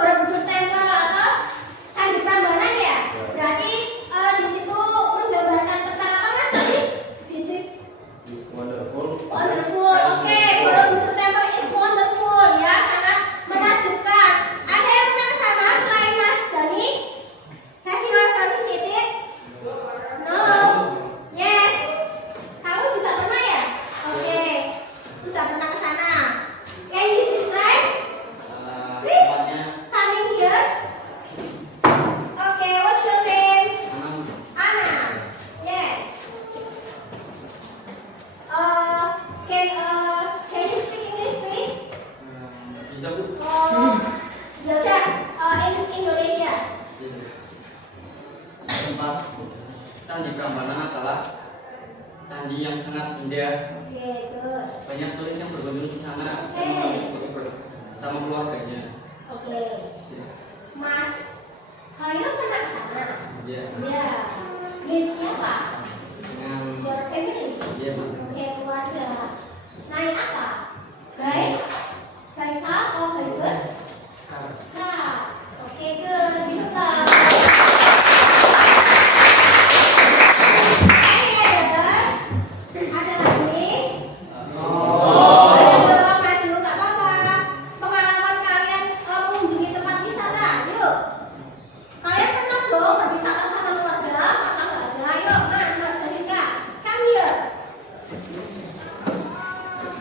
Borobudur Temple atau Candi Prambanan ya. Berarti di situ menggambarkan Candi Prambanan adalah candi yang sangat indah. Oke, good. Banyak turis yang berkunjung ke sana dan mengambil foto sama keluarganya. Oke. Mas Khairul pernah ke sana? Iya. Iya. With siapa? Dengan Your family? iya, Bu. Oke, keluarga. Naik apa? Baik? Baik car or by bus? Car. Oke, good. Beautiful. Ada lagi? Maju, nggak apa-apa. Pengalaman kalian mengunjungi tempat wisata, yuk. Kalian pernah dong berwisata sama keluarga? Masa nggak ada? Ayo, Man, Mbak Janika, come here.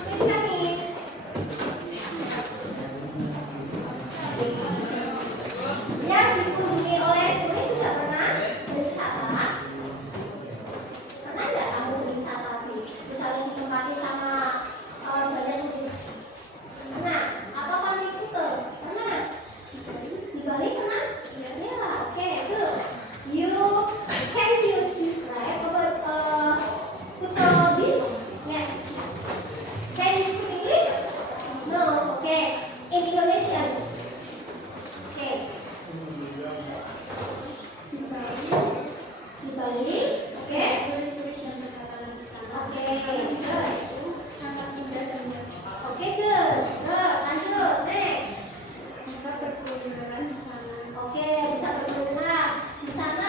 Please come in. Yang dikunjungi oleh turis sudah pernah berwisata? Pernah nggak kamu berwisata misalnya ditempati sama banyak turis? Pernah? Atau kamu ikut? Pernah? Di Bali pernah? Ya, oke, good. Can you describe about Kuta Beach? Yes. Can you speak English? No. Okay. In Indonesian. Okay. Di Bali, oke? Turis-turis yang berjalan di sana. Oke, good. Sangat indah dan oke, good. Terus lanjut, next. Bisa berkunjungan di sana. Oke, bisa berkunjungan di sana.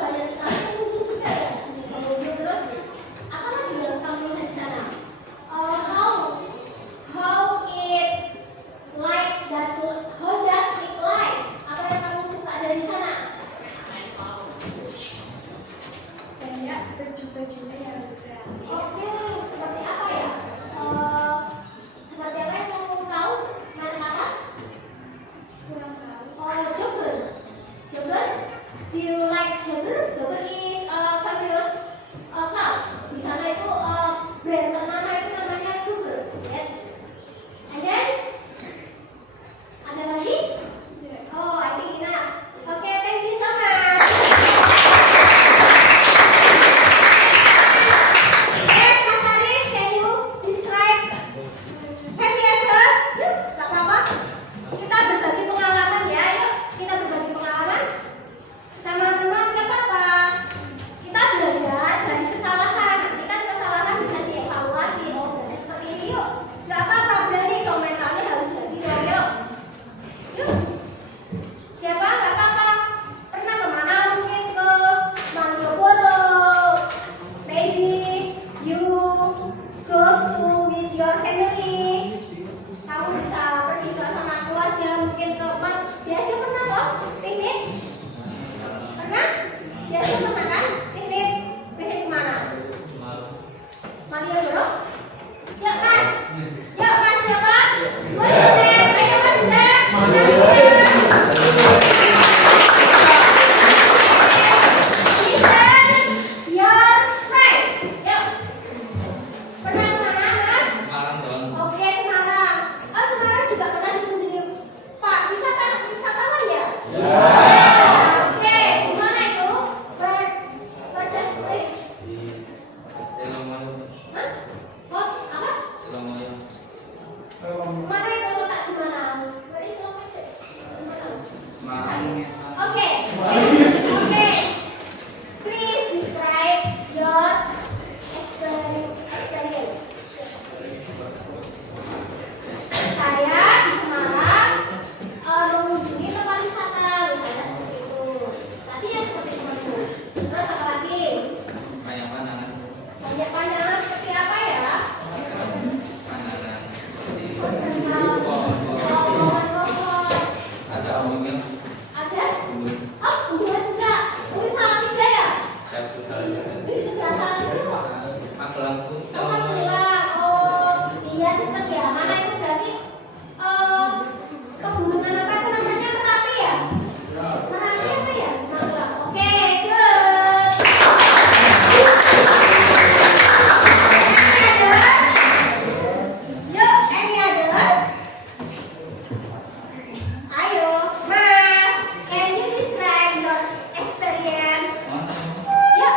Banyak sekali pengunjung juga ya. Pengunjung terus. Apa lagi yang kamu lihat di sana? How does it like? Apa yang kamu suka dari sana? Banyak baju-bajunya yang kreatif. Oke, seperti apa ya? Seperti apa yang kamu tahu? Mana? Kurang tahu. Jogger. Jogger? Do you like Jogger? Jogger is famous clothes. Di sana itu brand ternama itu namanya Jogger. Yes. And then ada lagi? Oh, I think enough. Okay, thank you so much. Yes, Mas Arif, can you describe? Have you ever? Yuk, gak apa-apa. Kita berbagi pengalaman ya, yuk. Kita berbagi pengalaman. Sama-sama, gak apa-apa. Kita belajar dari kesalahan. Nanti kan kesalahan bisa dievaluasi. Oh, benar seperti ini, yuk. Gak apa-apa, berani dong mentalnya harus jadi. Ayo. Yuk. Siapa? Gak apa-apa. Pernah kemana? Mungkin ke Malioboro. Maybe you goes to with your family. Kamu bisa pergi ke sama keluarga. Mungkin ke biasanya pernah loh piknik. Pernah? Biasanya pernah kan? Piknik. Piknik kemana? Malioboro. Yuk mas. Yuk mas siapa? What's your name? Ayo mas Indra. Listen your friend. Yuk. Pernah kemana mas? Semarang dong. Oke, Semarang. Oh, Semarang juga pernah dikunjungi Pak wisatawan ya? Oke, di mana itu? Berdes place. Di Telomoyo. Hah? What? Apa? Telomoyo. Mana itu letak di mana? Where is located? Di mana? Semarang. Oke. Oke. Please describe your experience. Saya di Semarang mengunjungi tempat wisata, misalnya seperti itu. Tadi yang seperti itu. Terus apa lagi? Banyak pandangan. Banyak pandangan seperti apa ya? Pandangan. Di Pohon-pohon. ada umumnya. Ada? Umum. Oh, kemudian juga. Mungkin salah tiga ya? Satu saja. Di sebelah sana itu kok. Magelanku. Alhamdulillah. Oh, iya dekat ya. Mana itu berarti? Pegunungan apa itu namanya? Merapi ya? Merapi apa ya? Magelang. Oke, good. Any other? Ayo, Mas. Can you describe your experience? Yuk.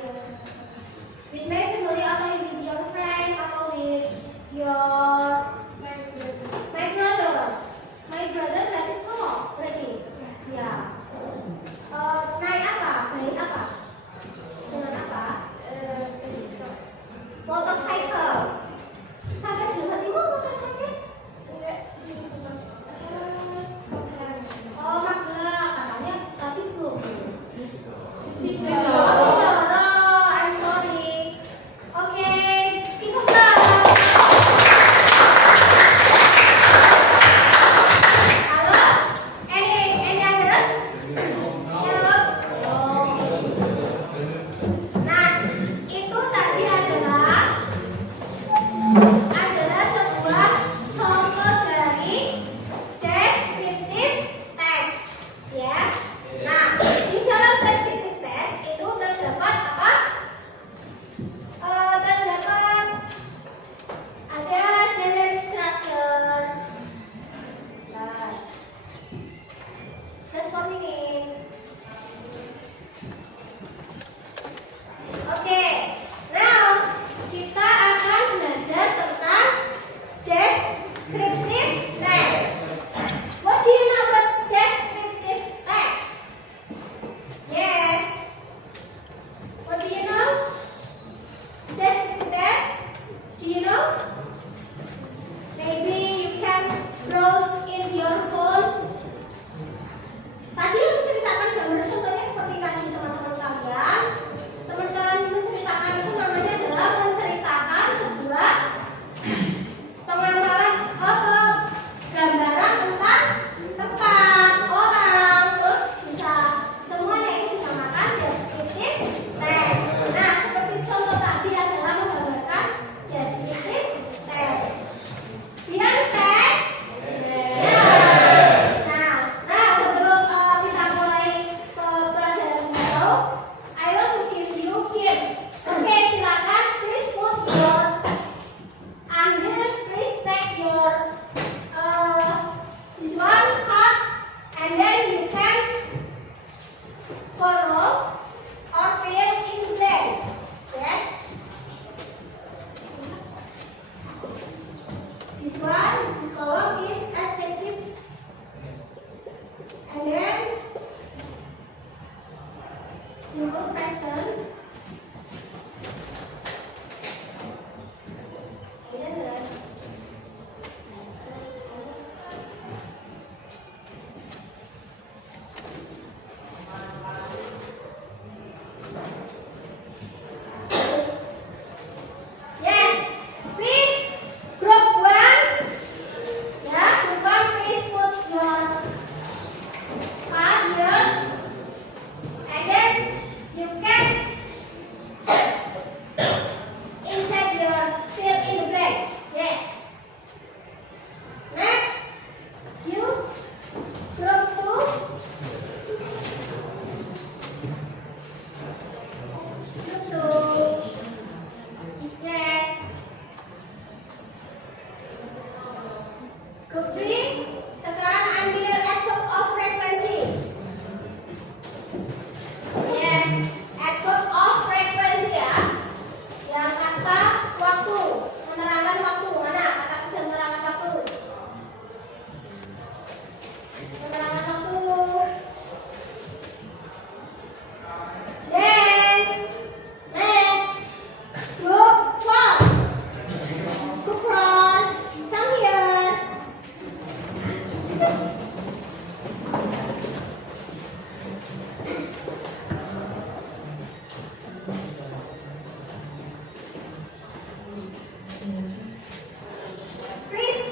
With my family atau with your friend atau with your my brother. My brother berarti cowok berarti. Ya. Naik apa? Naik apa? Dengan apa? Motorcycle. Sampai jumpa ibu motorcycle? Enggak sih. Oh, magelang katanya tapi belum. Tidak. I'm sorry. Okay, keep up now. Halo? Any other? No. Nah, itu tadi adalah sebuah contoh dari descriptive text, ya. Nah, di dalam descriptive text itu terdapat apa? Terdapat ada generic structure. Just for minute. Oke, now kita akan belajar tentang descriptive text. What do you know about descriptive text? Yes. What do you know? Descriptive text? Do you know? Maybe you can browse in your phone. Tadi aku ceritakan gambar contohnya seperti tadi teman-teman kalian. Teman kalian menceritakan itu namanya adalah menceritakan sebuah pengamalan gambaran tentang tempat, orang, terus bisa semuanya itu dinamakan descriptive text. Nah, seperti contoh tadi adalah menggambarkan descriptive text. Do you understand? Nah, sebelum kita mulai ke pelajaran baru, I want to give you hints. Oke, silakan please put your ambil, please take your this one card, and then you can follow or fill in blank. Yes. This one, this column is adjective, and then simple present, and then yes, please group one. Yeah, group one, please put your card here, and then you can insert your fill in the blank. Yes. Next, you group two. Group two. Yes. Group 3, sekarang ambil adverb of frequency. Yes, adverb of frequency ya. Yang kata waktu, menerangkan waktu. Mana kata kerja menerangkan waktu? Menerangkan waktu. Then, next, group 4. Group 4, come here. Please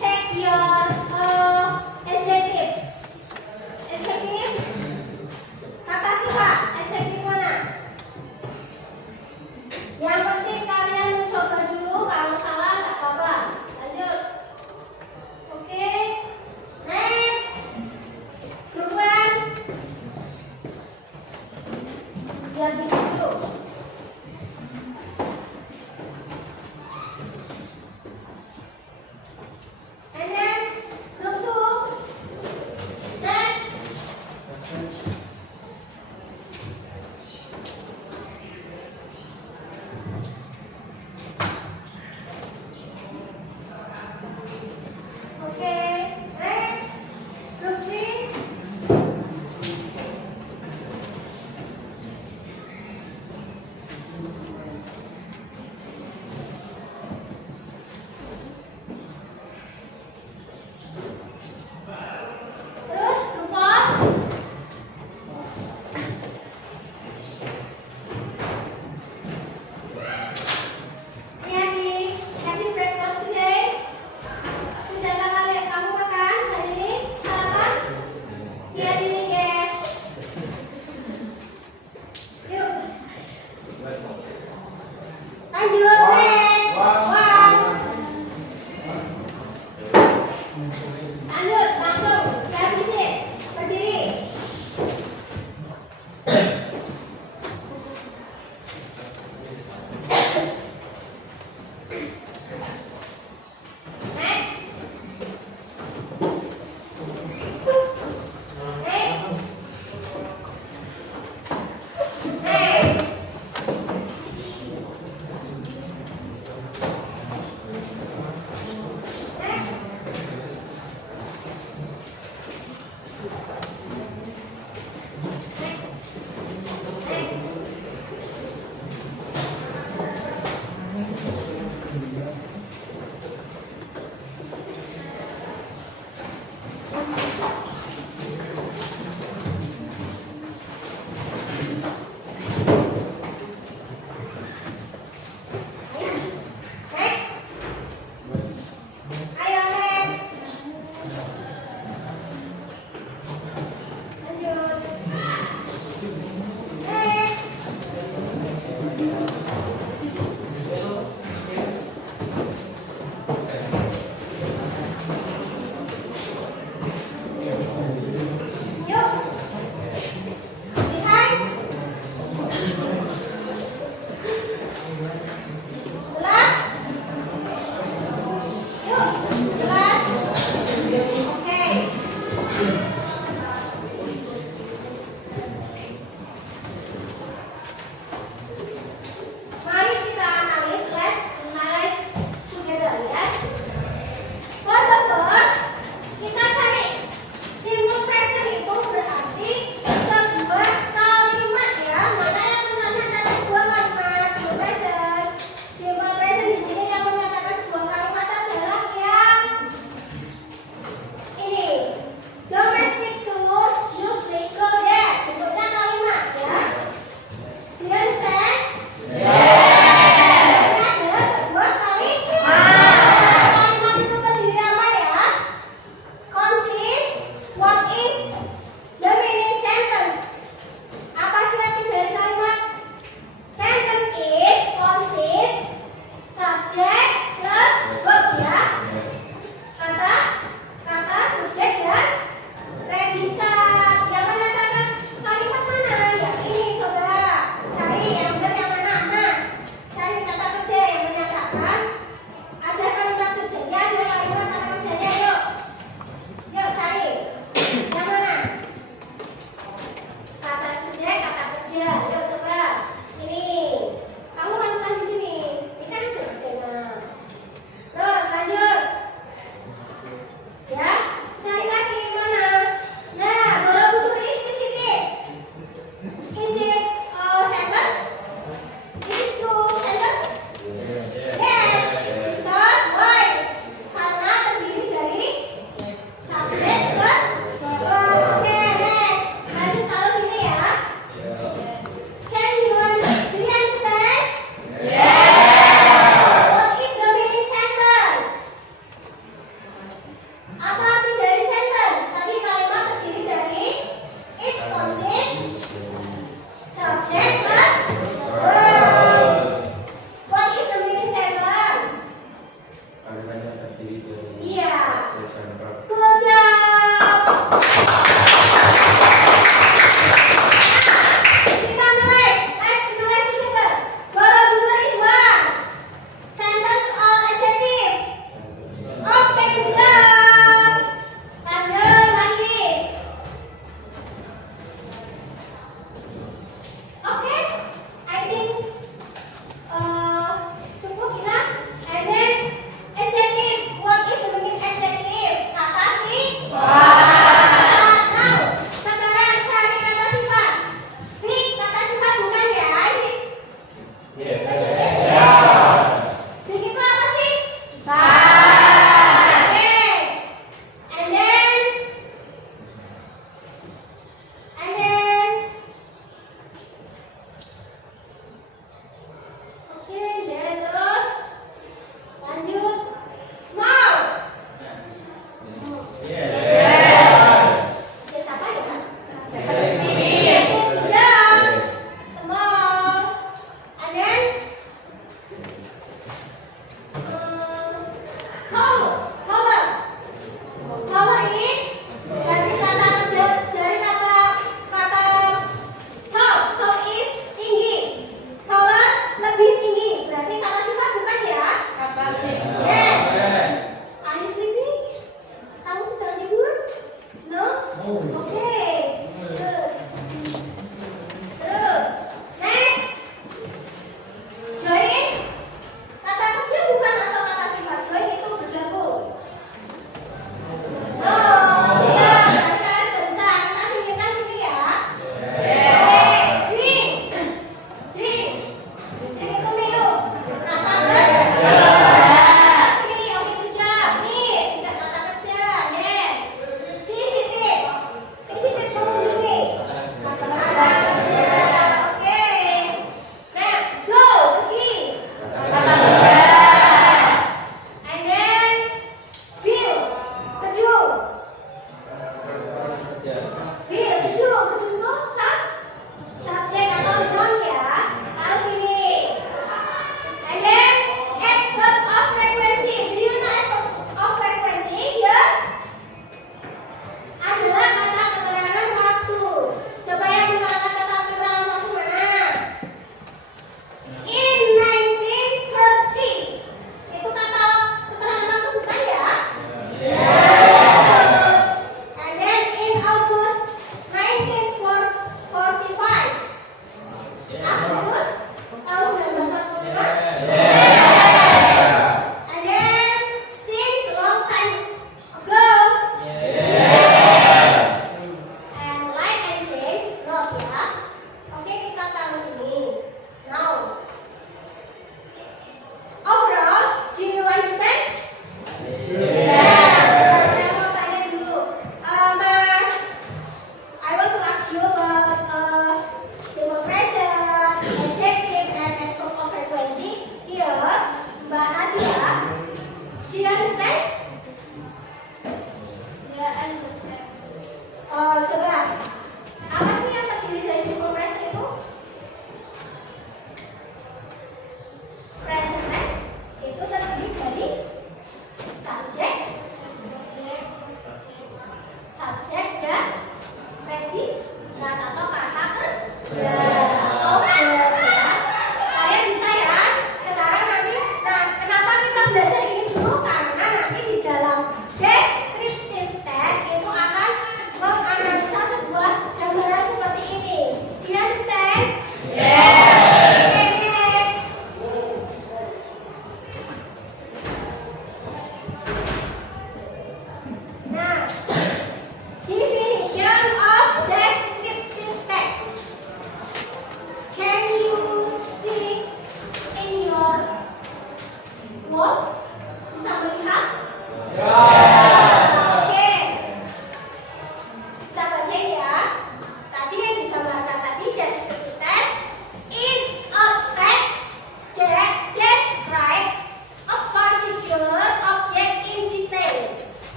take your adjective. Adjective. Kata sifat. Adjective mana? Yang penting kalian mencoba dulu. Kalau salah nggak apa-apa. Lanjut. Oke. Next. Group 1. Biar bisa dulu. And then group 2. Next.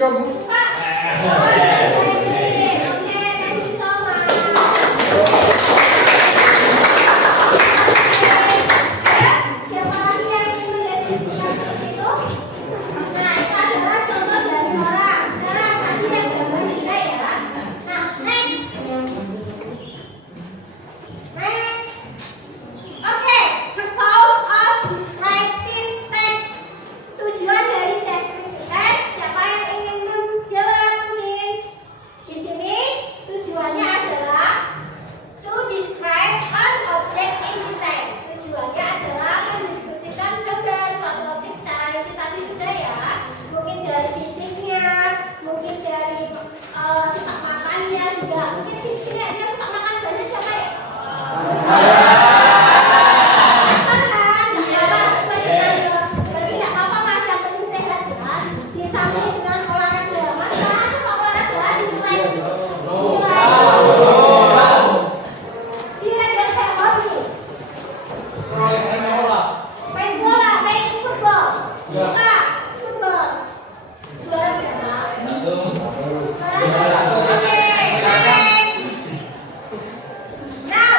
Suka Bu? Suka? Oh, iya, oke, thank you so much. Ayo, siapa lagi yang ingin mendeskripsikan seperti itu? Nah, itu adalah contoh dari orang. Sekarang tadi yang gambar kita ya. Nah, next. Next. Oke, purpose of descriptive text. Tujuan dari descriptive text. Siapa yang ingin menjawab mungkin? Di sini tujuannya adalah to describe an object in detail. Tujuannya adalah mendeskripsikan gambar suatu objek secara rinci tadi sudah ya. Mungkin dari fisiknya, mungkin dari suka makannya juga. Mungkin sini ada suka makan banyak siapa ya? Asman kan? Nggak apa-apa, sesuai dengan berarti nggak apa-apa Mas, yang penting sehat kan. Disamping dengan olahraga. Mas Farhan suka olahraga di nilai dia ada kayak hobi. Main bola, main football. Suka football. Juara berapa? Juara 1. Oke, next. Now,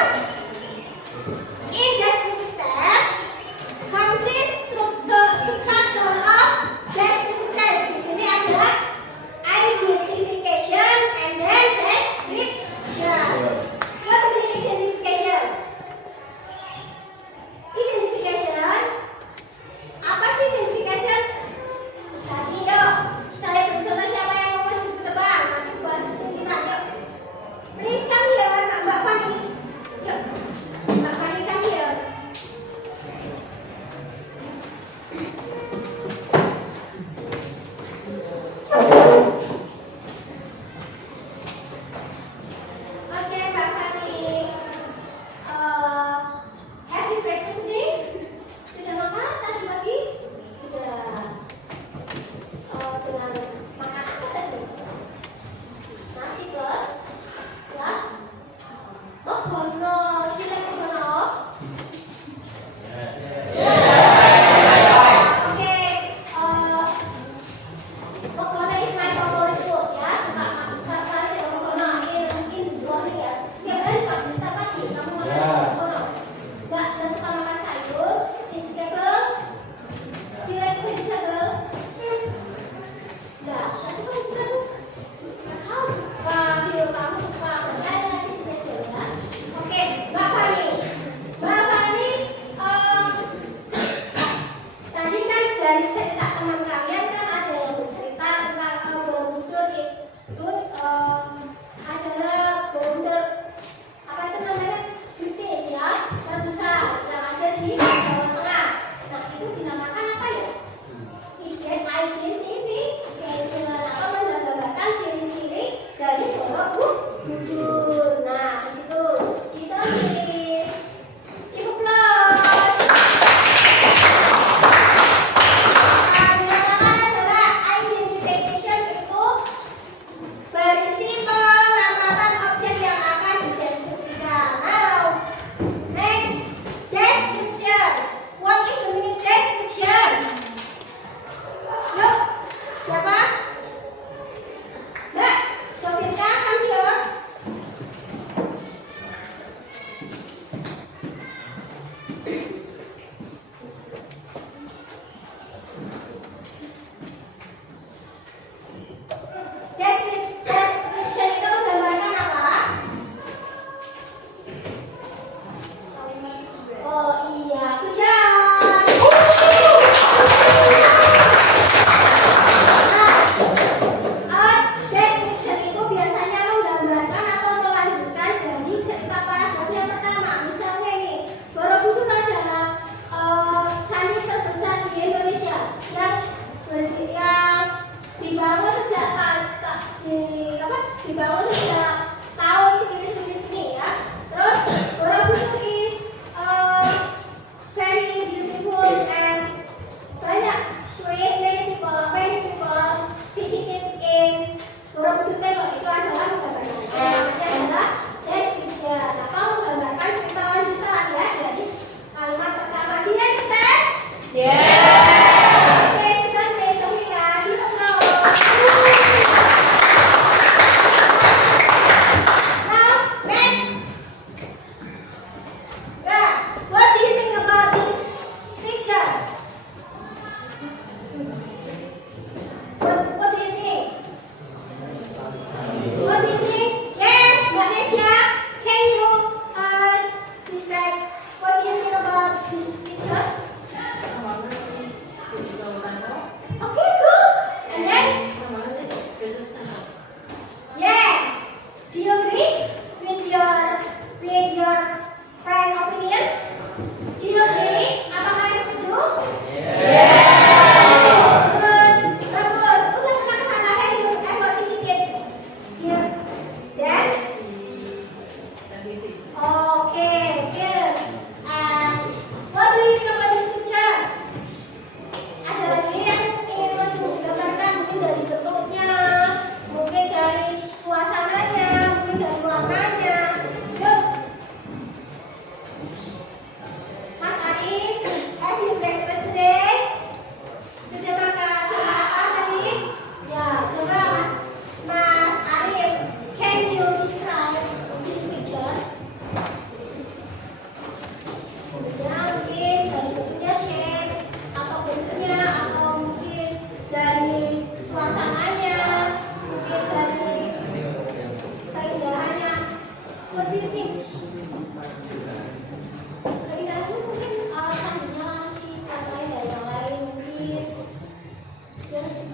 Terus,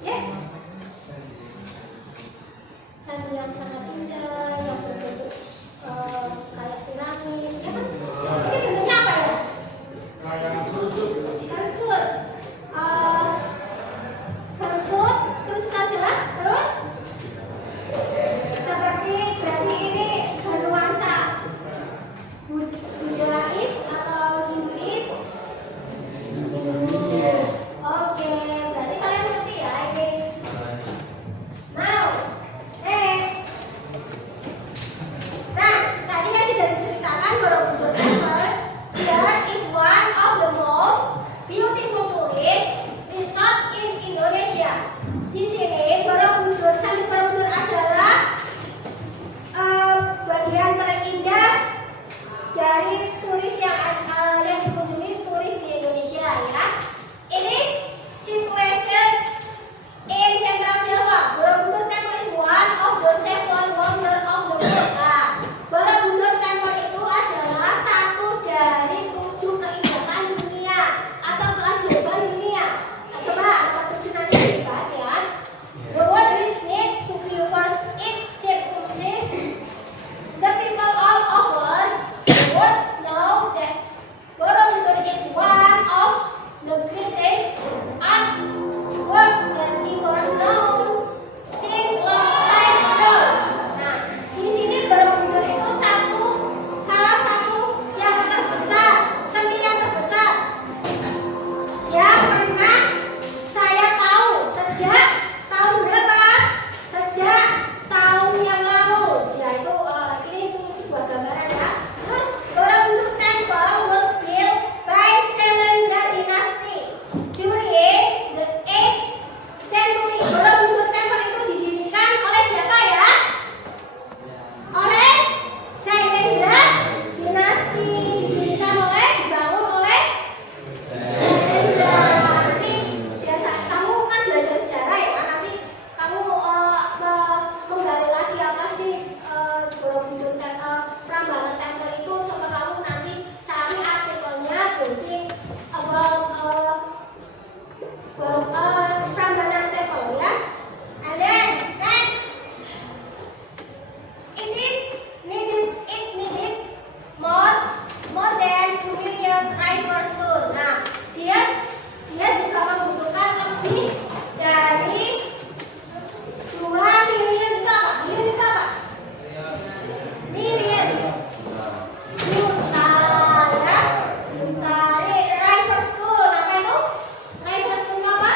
yes, candi yang sangat indah, yang berbentuk kayak piramid. Ya kan? Ini bentuknya apa ya? Kerucut. Kerucut saja. Terus seperti berarti ini bernuansa Buddhais atau Hinduis. Oke, berarti kalian ngerti ya ini. Now, next. Nah, tadi kan sudah diceritakan Borobudur Temple. Here is one of the most beautiful tourist resort in Indonesia. Di sini Borobudur, Candi Borobudur adalah bagian terindah dari turis yang dikunjungi turis di Indonesia ya. It is situated in Central Java. Borobudur Temple is one of the seven wonders of the world. Nah, Borobudur Temple itu adalah satu dari 7 keindahan dunia atau keajaiban dunia. Nah, coba nomor 7 nanti dibahas ya. The world which needs to be first its circumstances. The people all over the world know that Borobudur is one of the greatest artwork that ever known since long time ago. Nah, di sini Borobudur itu salah satu yang terbesar, seni yang terbesar yang pernah saya tahu sejak tahun berapa? Sejak tahun yang lalu. Ya itu ini sebuah gambaran ya. Terus Borobudur Temple was built by Syailendra Dynasty during the 8th century. Borobudur Temple itu didirikan oleh siapa ya? Oleh Syailendra Dynasty. Dibangun oleh Syailendra. Nanti biasa kamu kan belajar sejarah ya. Nanti kamu menggali lagi apa sih Borobudur Temple, Prambanan Temple itu. Coba kamu nanti cari artikelnya, browsing about Prambanan Temple ya. And then next, it needed more than 2 million river stone. Nah, dia juga membutuhkan lebih dari 2 million itu apa? Million juta ya, juta river stone. Apa itu? River stone apa?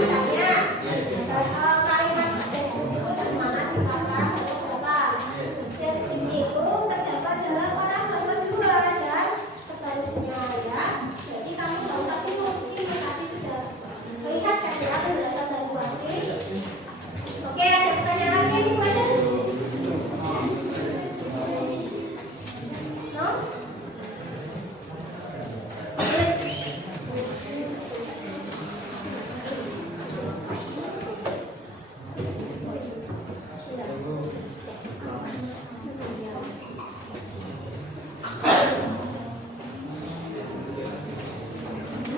ditanya. Yes. Kalimat deskripsi itu dari mana dikatakan berapa? Deskripsi itu terdapat dalam paragraf kedua dan seterusnya ya. Jadi kamu nggak usah bingung sini tadi sudah melihat kan ya penjelasan dari Bu Andri. Oke, ada pertanyaan lagi nih question? No?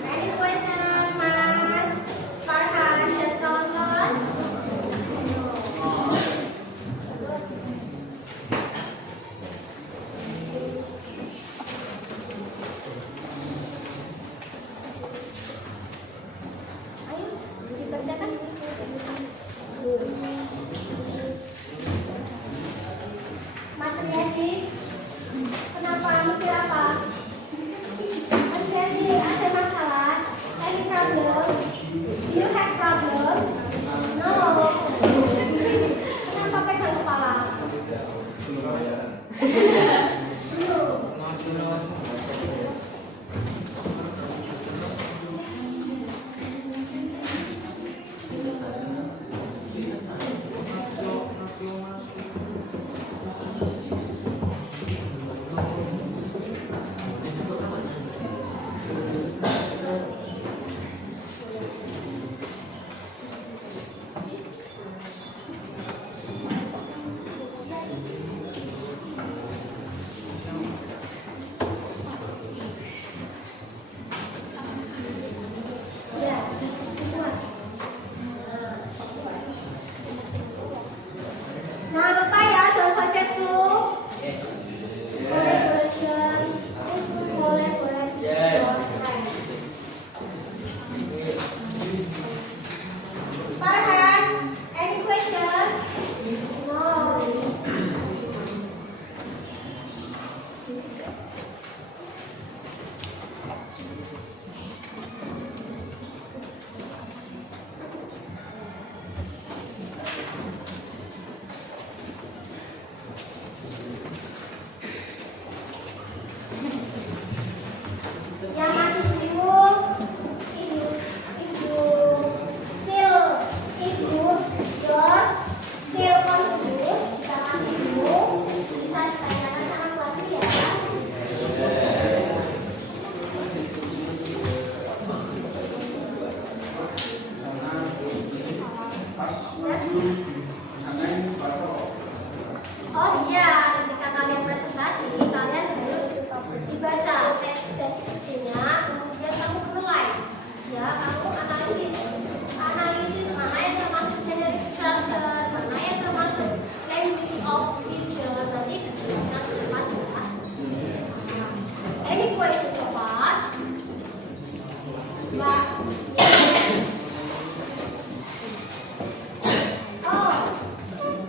Any question, Mas Farhan dan kawan-kawan? Ayo, dikerjakan. Mas Riyadi, kenapa mikir apa? Mas Riyadi, ada masalah? Any problem? Do you have problem? No. Kenapa pegang kepala? Belum. Ya, buat. Jangan lupa ya, don't forget to Yes. collaboration. Yes. Farhan, any question? No. Yang masih bingung, if you still confused, jika masih bingung, bisa ditanyakan sama Bu Andri ya. Oh iya, ketika kalian presentasi, kalian harus dibaca teks deskripsinya, kemudian kamu analyze, ya, kamu analisis mana yang termasuk generic structure, mana yang termasuk language of future, nanti dijelaskan ke depan ya. Any question so far? Mbak?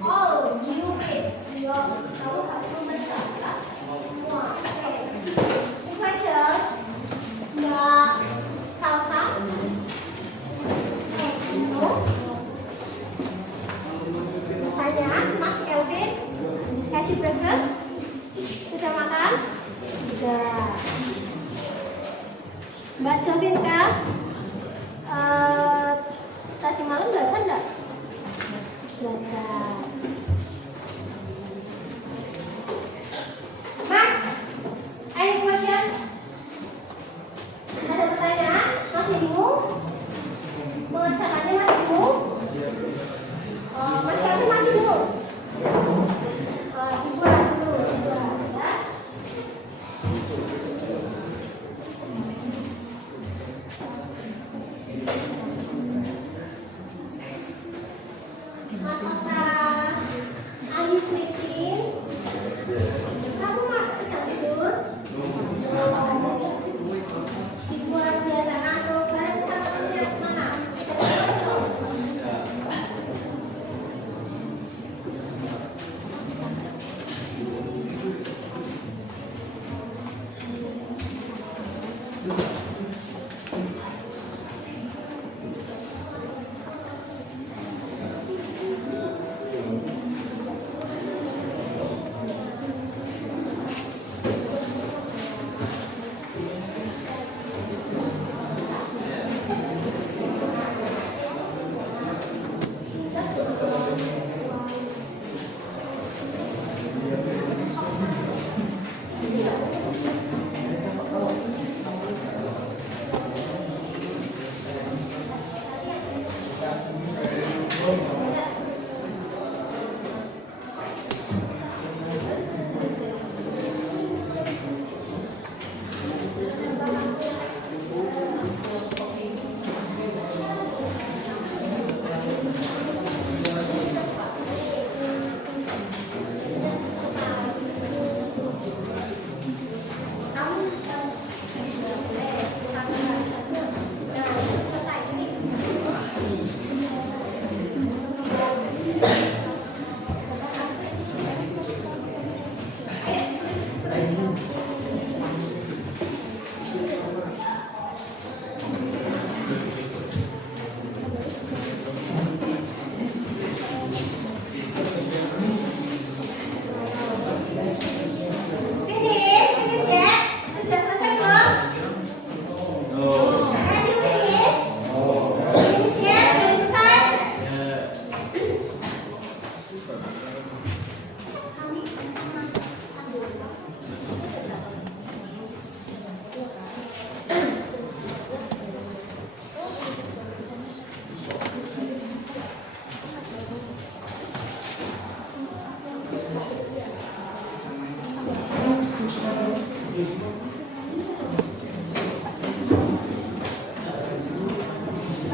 Oh, you read. Kamu harus membaca ya. Semua. Oke. Any question? Mbak Salsa? No? Tanya, Mas Elvin? Have you breakfast? Sudah makan? Sudah. Mbak Jovinka? Tadi malam belajar enggak? Belajar. Mas, any question? Ada pertanyaan? Masih bingung? Mengerjakannya masih bingung? Mas Kevin masih bingung? Dibuat dulu, ya.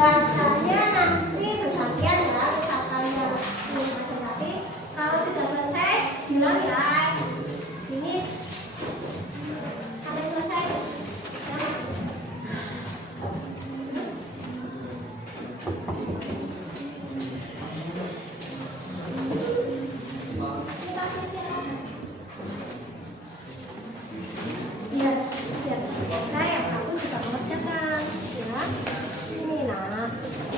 Bacanya nanti bergantian ya, misalkan yang ini presentasi. Kalau sudah selesai, bilang ya, finish. Sampai selesai. Ya. Kita selesai aja. Biar selesai, yang satu juga mengerjakan. Ya. Ini nah, seperti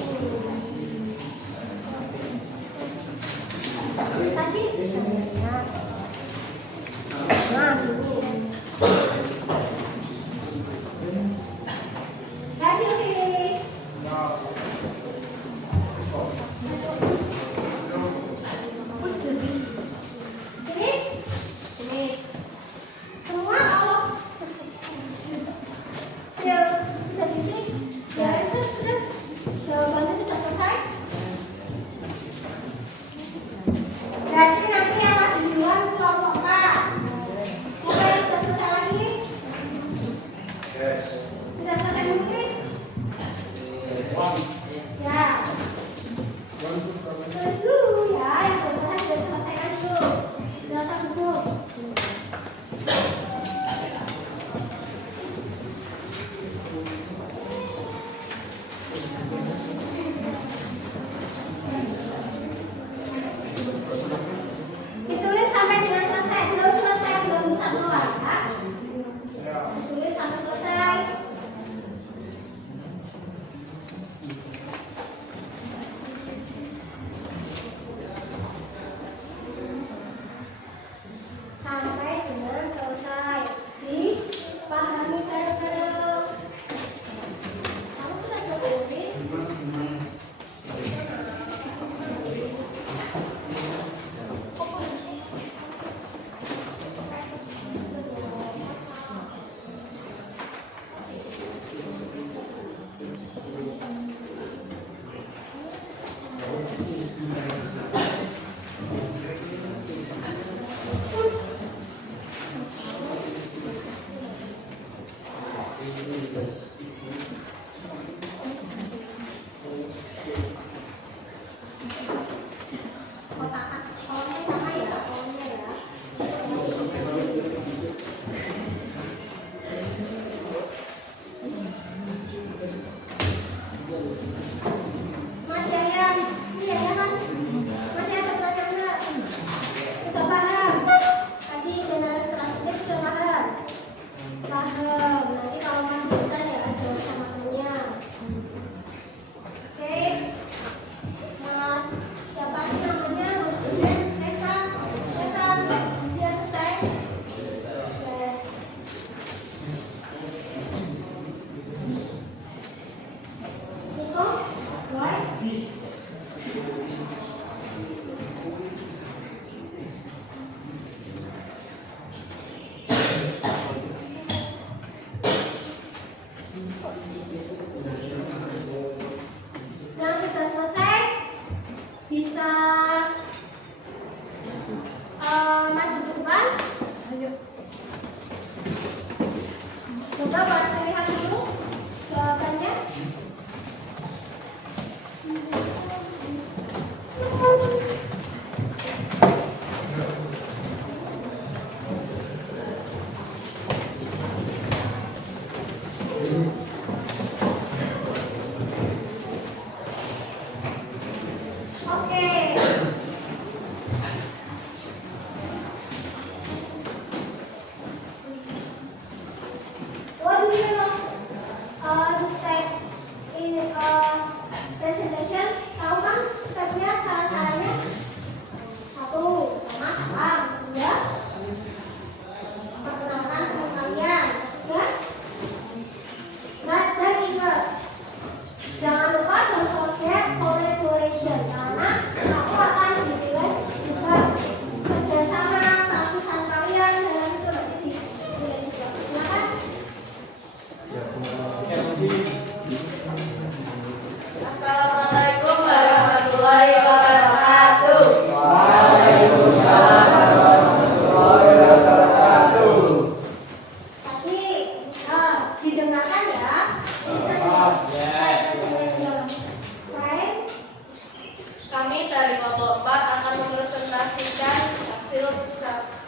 dari kelompok 4 akan mempresentasikan hasil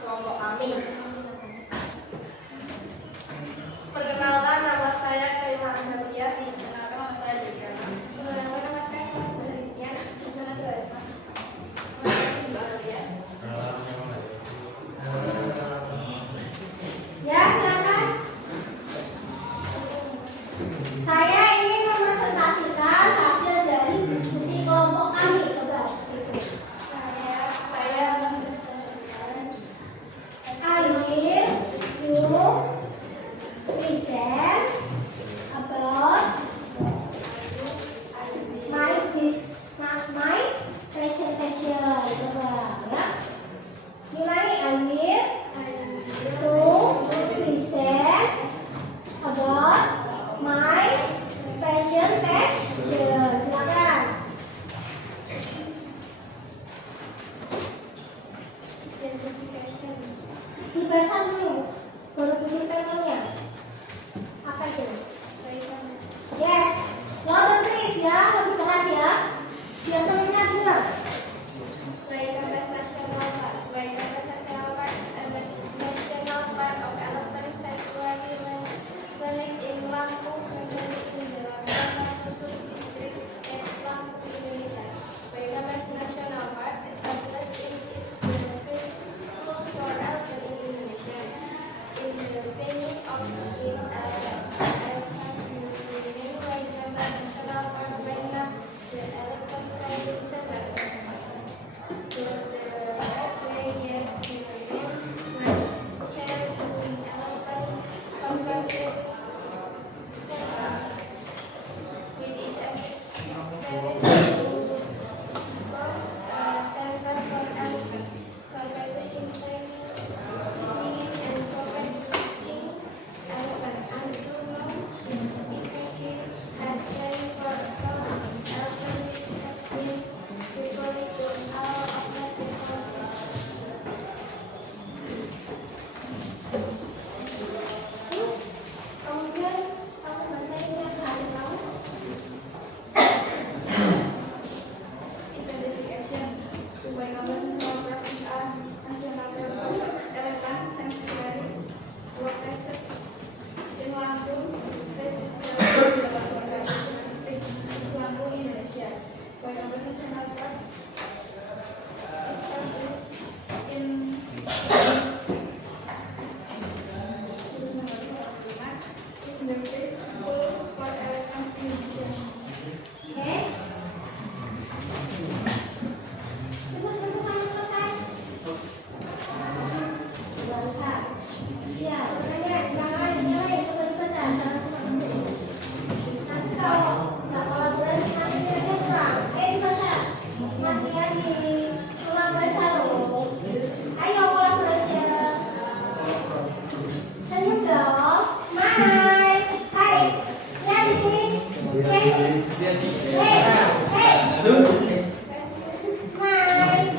kelompok kami. Perkenalkan, nama saya Kaima Andalia. Perkenalkan, nama saya Deviana. Perkenalkan, nama saya Christian. Ya, silakan. Saya ingin mempresentasikan hasil dari diskusi kelompok kami. Coba. Saya I will present about my presentation. Coba ya. Gimana nih? I will present about my presentation. Silakan. Dibaca dulu, baru bikin panelnya. Apa itu? Yes, louder please ya, lebih keras ya. Biar temennya dengar. Waikampes National Park. Waikampes National Park is a national park of elephant sanctuary clinic in Lampung, in the Lampung Kusut District in Lampung, Indonesia. Waikampes National Park established in its school for elephant in Indonesia in the beginning of in Waikampes National Park Waikam, the elephant training center. The right way is to remain my chair in elephant conservation center with its expanded center for elephants, converted in training and progressing elephant. Until now, it has training for elephant with equally to all of the Terus kemudian kamu bacain yang hari kamu. identification to Waikampes National Park is a national park elephant sanctuary located in Lampung, District Lampung, Indonesia. Waikampes National Park established in is the first school for elephants in Indonesia. Oke. Terus kamu selesai. Baiklah. Ya, makanya yang lain coba dipesan jangan cuma untuk. Nanti kalau nggak kolaborasi nanti mereka kurang. Dipesan. Mas Rian di ulang baca loh. Ayo kolaborasi. Senyum dong. Smile. Hai. Lihat di sini. Hey. Smile.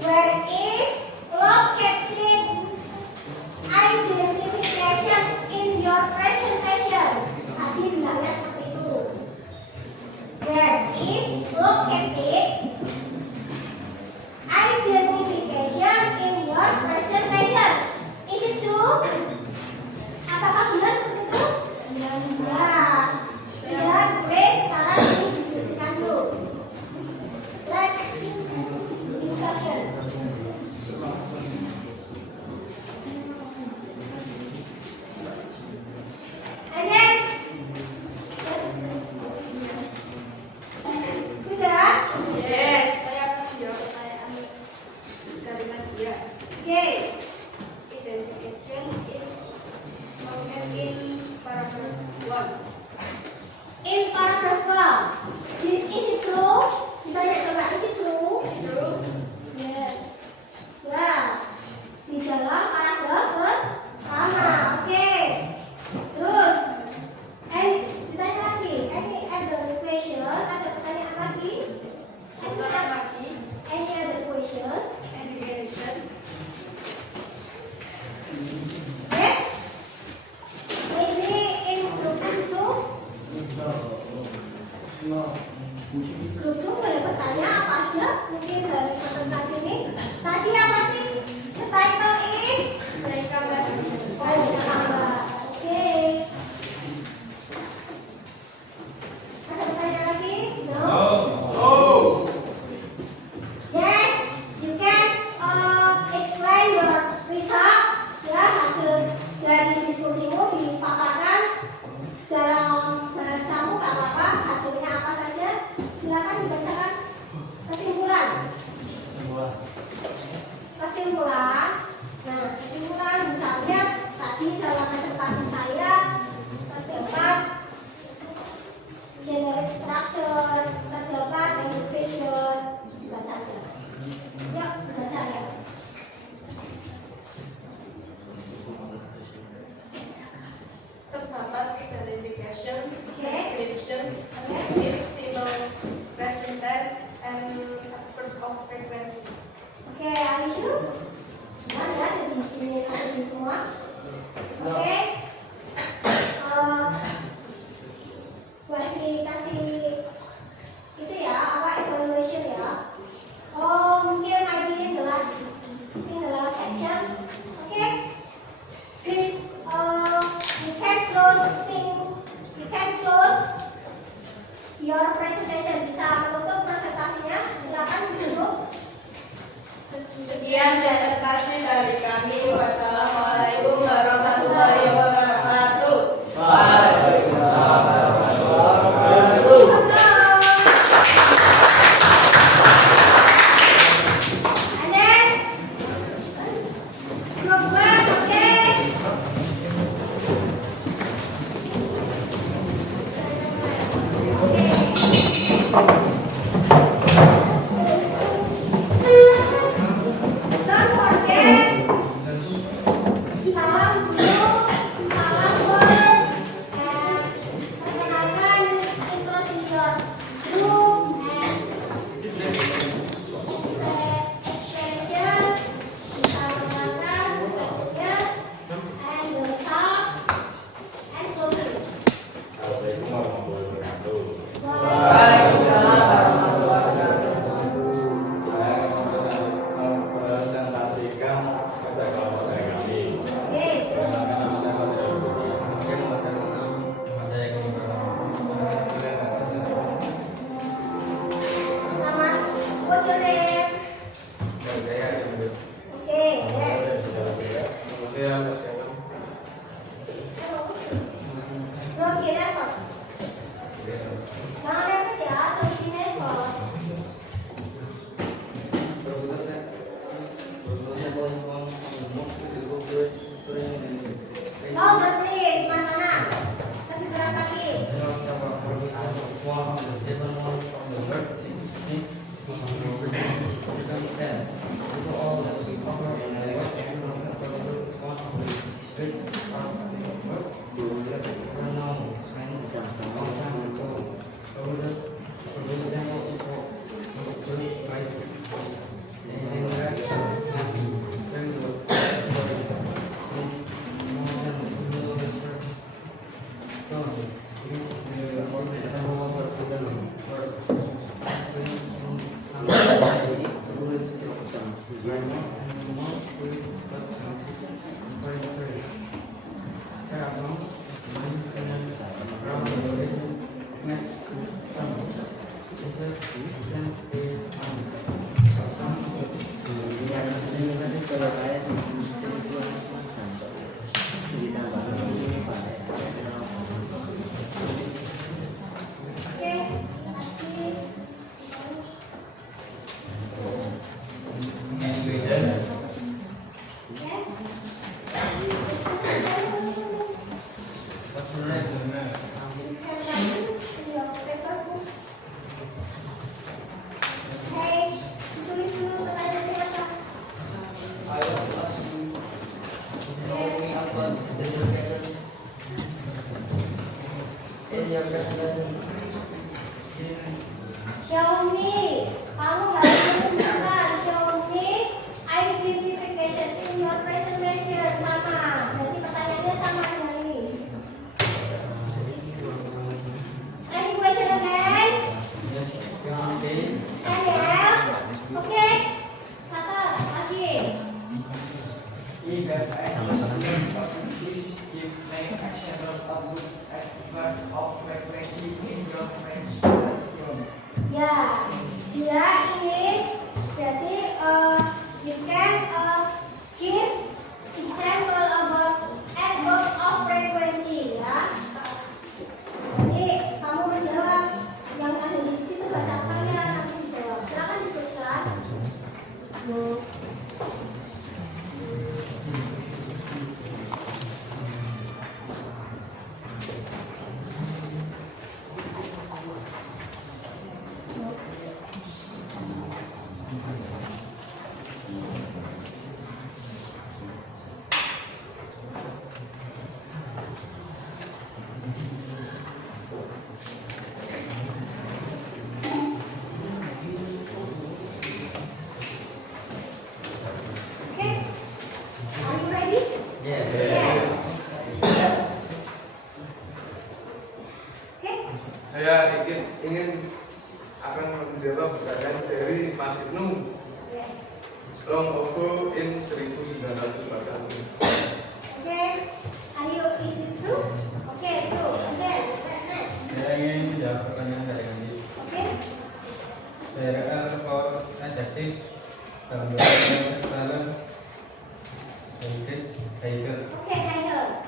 Where is located identification in your presentation? Tadi bilangnya seperti itu. Where is located identification in your presentation? Is it true? Apakah benar seperti itu? Ya. Dan Grace sekarang didiskusikan dulu. Let's discussion. And then sudah? Yes. Saya akan menjawab pertanyaan kalimat dia. Okay. Identification is found in paragraph 1. In paragraph 1, is it true? Ditanya coba, is it true? True. Yes. Ya, di dalam paragraf pertama. Oke. Terus, ditanya lagi. Any other question? Ada pertanyaan lagi? Any other question? Education. Yes. Maybe in group 2. Group 2 boleh bertanya apa aja? Mungkin dari presentasi ini. Tadi apa sih? The title is Mereka bahas Oke. Ada pertanyaan lagi? No. Yes, you can explain your result. Ya, hasil dari diskusimu dipaparkan dalam bahasamu, gak apa-apa. Hasilnya apa saja? Silakan dibacakan kesimpulan. Kesimpulan. Nah, kesimpulan misalnya tadi dalam presentasi saya terdapat generic structure, terdapat elevation, baca aja. Yuk, baca ya. terdapat identification, Okay. description, Okay. symbol, present tense, and verb of frequency. Oke, are you sure? Benar ya, jadi di sini ada di semua. Oke. Wesley kasih itu ya, apa evaluation ya? Oh, mungkin maybe in the last section. Oke. Please, you can close your presentation. Bisa menutup presentasinya. Silakan ditutup. Sekian presentasi dari kami. Wassalamualaikum warahmatullahi wabarakatuh. And then, group 1, okay? Don't Show me. Kamu harus menunjukkan. Show me identification in your presentation. Sama. Berarti pertanyaannya sama dari. Any question again? And yes. Okay. Kata lagi. Please give me example of good adverb of frequency in your French classroom. Ya, dia ini berarti you can give example about adverb of frequency ya. Jadi kamu menjawab yang ada di situ bacaannya nanti dijawab. Silakan diskusikan. Okay, are you ready? Yes. Okay. Saya ingin akan menjawab pertanyaan dari Mas Ibnu. Yes. Long ago in 1940. Okay. Are you is it true? Okay, true. And then next. Saya ingin menjawab pertanyaan dari Andi. Okay. Daerah for adjective dalam bahasa Australia Hiker. Okay, higher.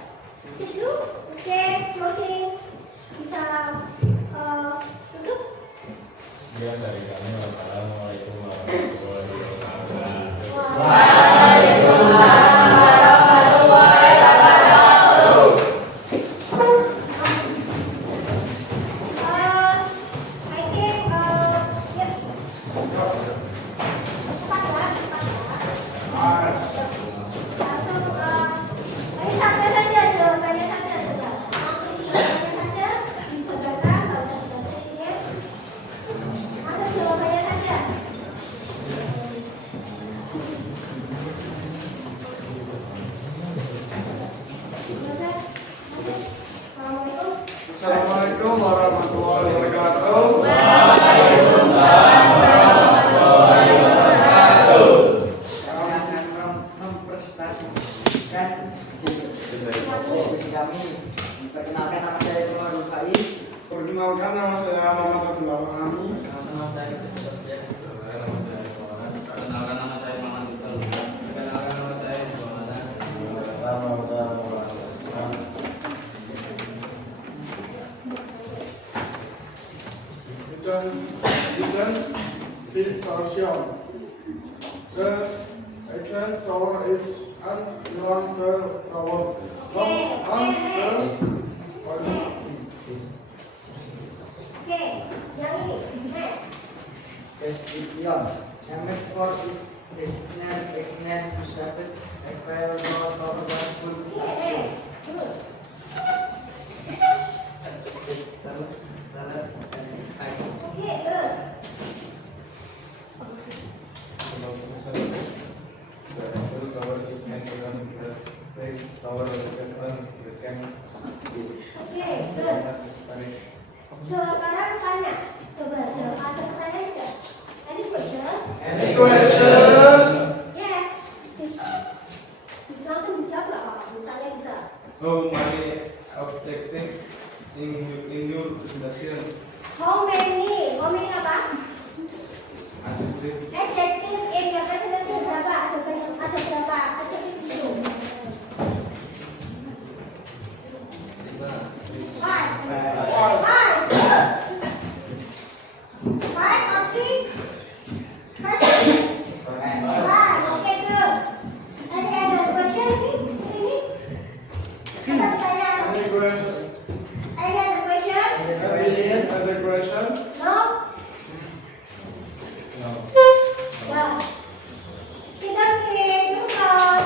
Is it true? Okay, closing. Bisa tutup. Dia dari kami. Wassalamualaikum warahmatullahi wabarakatuh. I think yes. Cepat ya, cepat ya. Langsung ini santai saja jawabannya saja coba. Langsung jawabannya saja disederhanakan, nggak usah dibaca ini ya. Langsung jawabannya saja. Assalamualaikum. Assalamualaikum warahmatullahi wabarakatuh. Kami akan mempresentasikan diskusi kami. Perkenalkan nama saya Muhammad Faiz. Perkenalkan nama saya Muhammad Abdullah Fahmi. Nama saya Christopher Jack. Perkenalkan nama saya Muhammad Iqbal. Perkenalkan nama saya Muhammad. Identification. The action tower is on the tower. Oke, yang ini next. Description. Emet for designer Ignan Mustafa Evel Powerful Yes, good. Terus talent and ice. Okay, good. Okay, good. Coba sekarang tanya. Coba jawab. Ada pertanyaan enggak? Any question? Any question? Adjective in your presentation berapa? Ada berapa adjective itu? Five. Five. Five or three? Five. Five. Okay, good. Any other question ini? Apa pertanyaan? Any questions? Any other question? Any other questions? No? No. No. Sit down, please. Move on.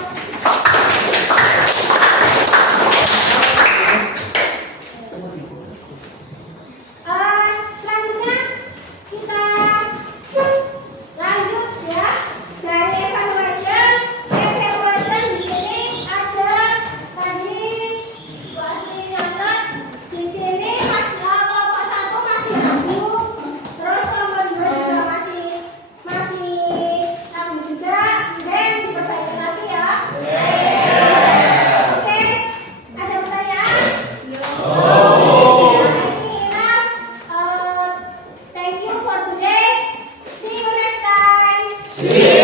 Selanjutnya kita lanjut ya dari evaluation. Evaluation di sini ada tadi masih nyatet. Di sini masih kelompok 1 masih ragu. Terus kelompok 2 juga masih ragu juga. Dan diperbaiki lagi ya. Oke. Ada pertanyaan? Thank you for today. See you next time.